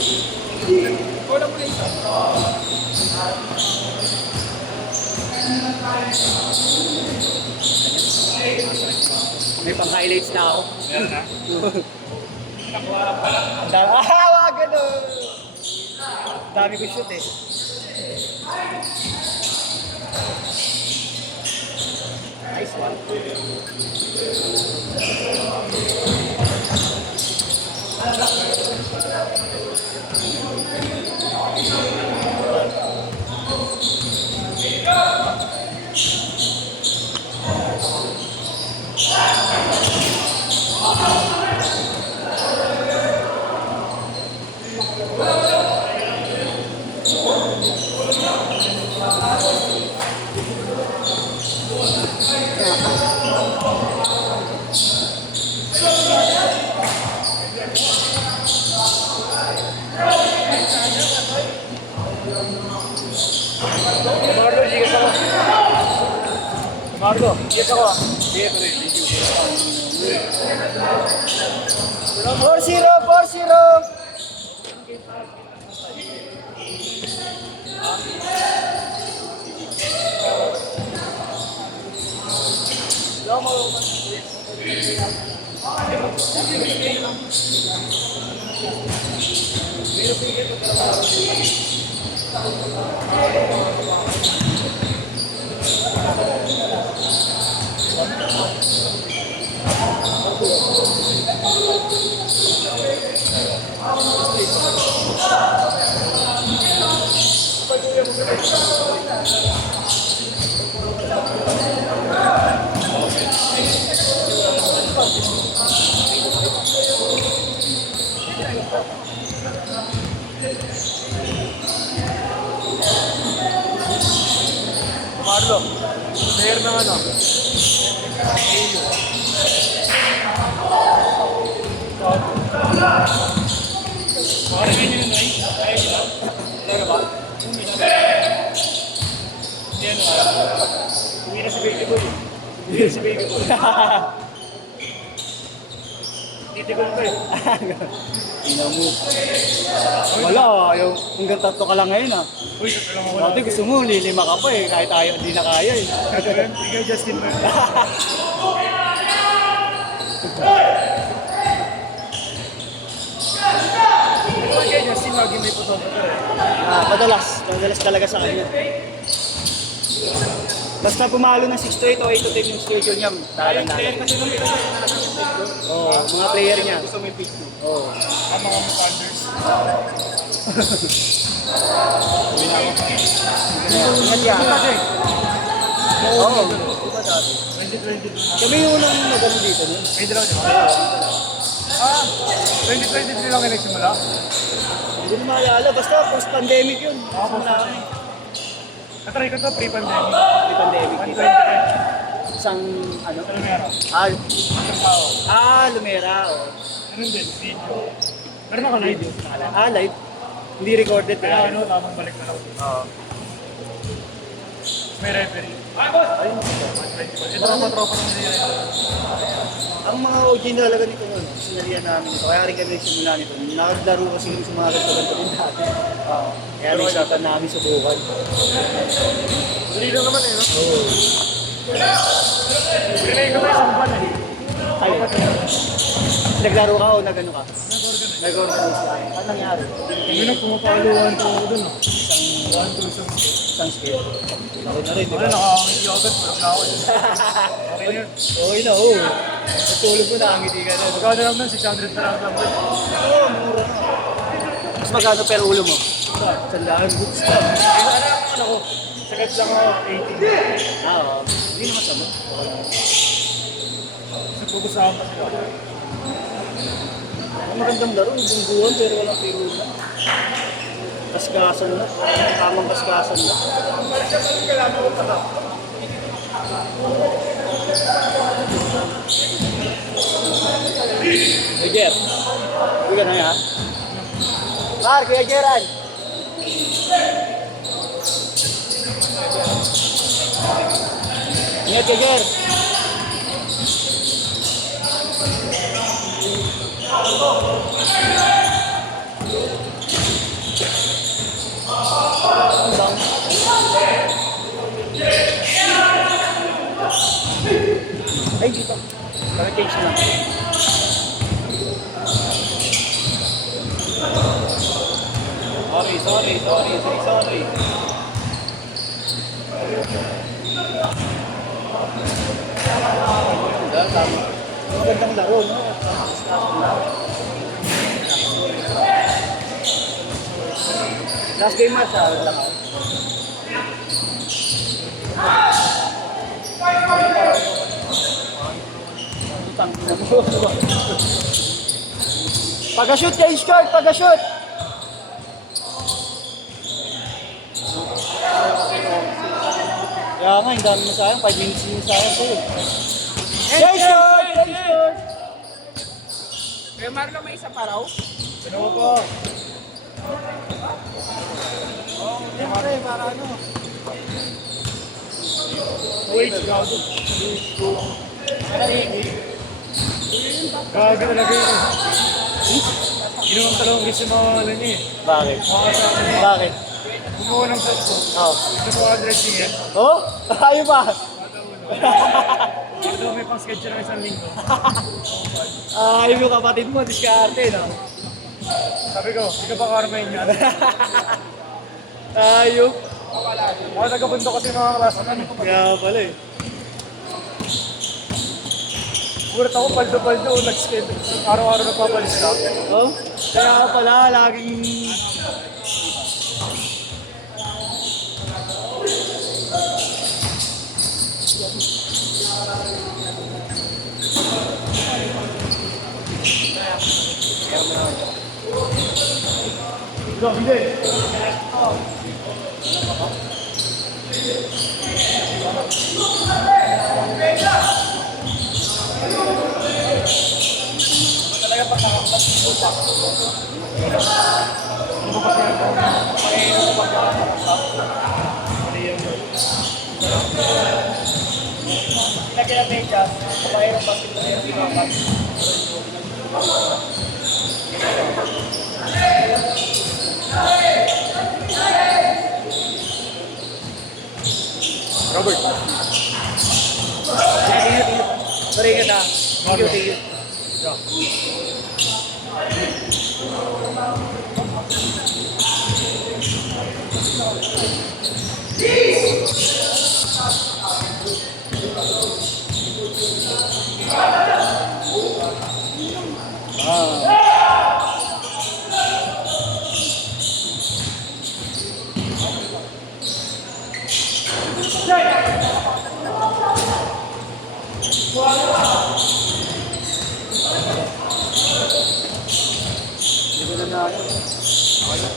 Wala mo na isa. May pang-highlights na ako. Meron na. Wag ganun! Dami ko shoot eh. Nice one. Marlo, gigas ako. Marlo, gigas ako. Sige, tuloy. 4-0! 4-0! Marlo, player ng ano? Parang ganyan yun, ay? Talaga ba? Yan o. Uwi na si Baby Boy. Uwi na si Baby Boy. Titigol ko eh. Ina mo. Wala, yung hanggang 3 ka lang ngayon ah. Uy, sa talang ako Dati gusto mo, lilima ka pa eh, kahit ayaw, hindi na kaya eh. Ikaw, Justin mo. Kaya Justin, lagi may puto-puto eh. Madalas talaga sa kanya. Basta pumalo ng 6-8 o 8-10 yung schedule niya, talagang Player kasi nung ito Oo, mga player niya. gusto may pick mo. Oo. Ang mga mukanders. Ingat yan. Oo. 2022 Kami yung unang nagano dito nun. May dalaw di ba? 2023 lang kayo nagsimula? Hindi ko maalala, basta post-pandemic yun. Natry ko to pre-pandemic. Pre-pandemic dito. 2020. Isang, ano? Ano meron? Ah, Isang tao. Lumera. Oh. Ganun din, video. Meron ako live yun. Live. Hindi recorded. Kaya ano, tamang balik na lang. Oo. May referee. Ayun. Ito ang tropa ng nila. Ang mga OG na talaga nito nun, sinalihan namin ito. Kaya rin kami nagsimula nito. Naglaro kasi kami sa mga ganito din dati. Kaya naisipan namin subukan. Dali lang naman eh, no? Oo. Pinay ko tayo sa buwan eh. Ay, naglaro ka o nagano ka? Nag-organize ka. Ano nangyari? Kami na pumapaluan ko ako dun. Isang skill. Ako na rin, di Ano, ba? nakakakiyogurt, walang ako eh. Okay na yun. Okay na, oo. Natulog mo na, ang ngiti ka na. Magkano lang nun, 600 na lang. Oo, mura na. Mas magkano per ulo mo? Sandaan. Ano ko? Sagad lang ako, 18. Oo. Hindi naman sama. Nagpupusahan pa sila. Ang magandang laro, bungguan pero walang pero na. Kaskasan na. Tamang kaskasan na. Hey, Jer. Uwi ka na yan, ha? Mar, Kuya Jeran. Ingat ka, Jer. Ay, dito. Pag-change lang. Sorry. Tama. Magandang laro, no? Last game match, lang. Pag-shoot kayo, Scott! Pag-shoot! Kaya nga, yung dami na sayang. 5 minutes yung sayang sa'yo. Hey, Scott! Hey, Scott! Kuya Marlo, may isa pa raw? Ano ko? Siyempre, para ano? Wait, gago. Gaga talaga yun eh. Ginawang talong gusto mo ano niya eh. Bakit? Mga kasama niya. Bakit? Bumuha ng set ko. Oh. Ito 200 niya. Oh? Ayaw ba? Ito may pang schedule ng isang linggo. Ayaw yung kapatid mo, diskarte, no? Sabi ko, hindi ka ba karmahin yan? Ayaw. Mga taga-bundok kasi mga klase na. Kaya pala eh. Gulat ako, paldo-paldo, nag-schedule. Araw-araw nagpapalis ka. Oh? Kaya pala, laging... Go, hindi. Lagi na medyas, kumain ng basketball yung sinapat. Robert. Ingat. Sorry, ingat ha. Thank you.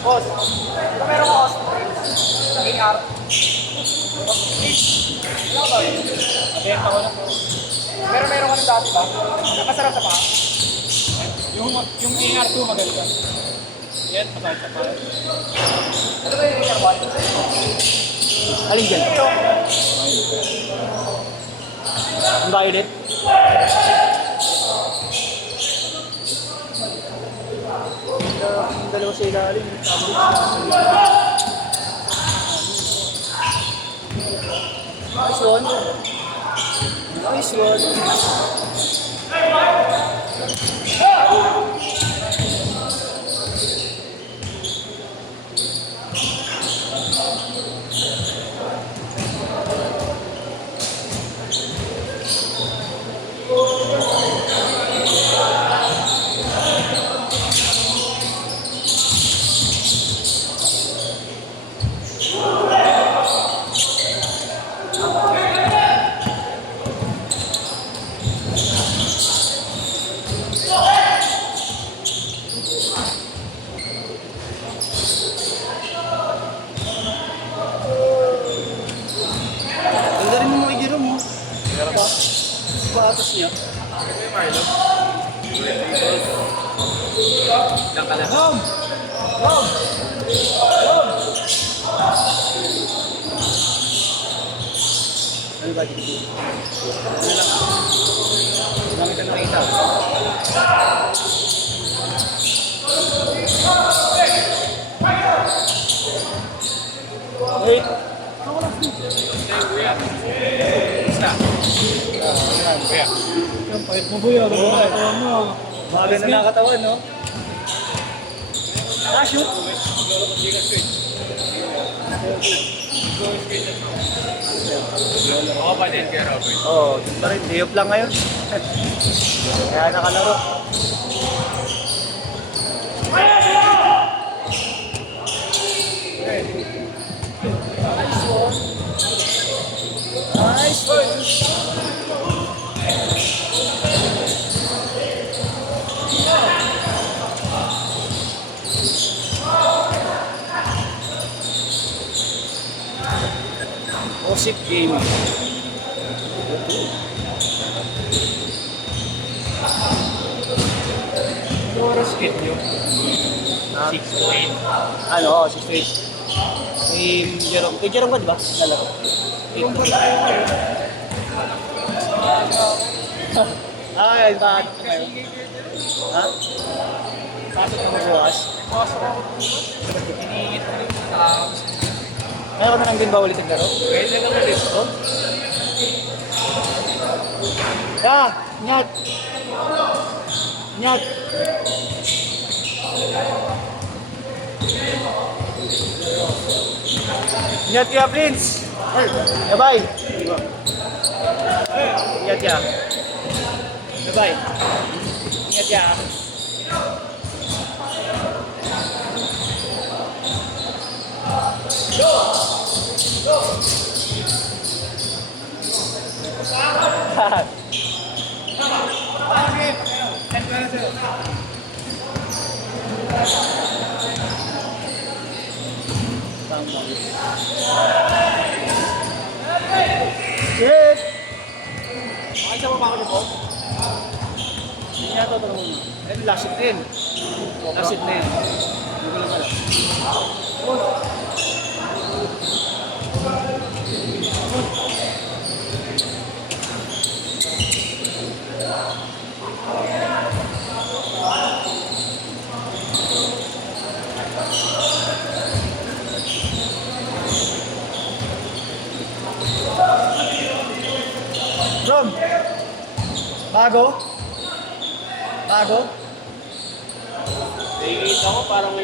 Boss, ito meron ko boss. AR. Wala ba? Nabenta ko na. Pero meron ko ng dati ba? Nakasarap sa pa? Yung AR2 maganda. Yan, patay sa pa. Ano ba yung AR1? Alin dyan? Ang violet? Ang dalawa sa ilalim. Nice one. Nice one. Ganda rin mo makikiro mo. Patas niya. Rom! Rom! Rom! Ano ba dito? Ano lang? Dami ka nakita. Wait! Isa. Kaya. Yung pahit mo boy, ano ba ito mo? Bago na nakatawan, no? Ah, shoot! Oo pa din, kaya Robert. Oo, yun pa rin. Day off lang ngayon. Kaya nakalaro. Nice one! Osip game. Ano oras kit nyo? 6 to 8. Ano, 6 to 8. Jerome. Kay Jerome ka, di ba? Nalaro. Ay, bakit na kayo? Ha? Pasok na magbukas? Iniingit mo rin sa tao. Meron na lang din ba ulit ang laro? Pwede lang ulit. Oh? Ya, nyat. Nyat. Nyat ya, Prince. Bye-bye. Nyat ya. Bye-bye. Nyat ya. Shit! Bakit siya mabaka niyo po? Hindi niya ito tanong mo. Eh, last hit din. Last hit din. Hindi ko lang alam. Rom! Bago? Bago? Nakikita ko parang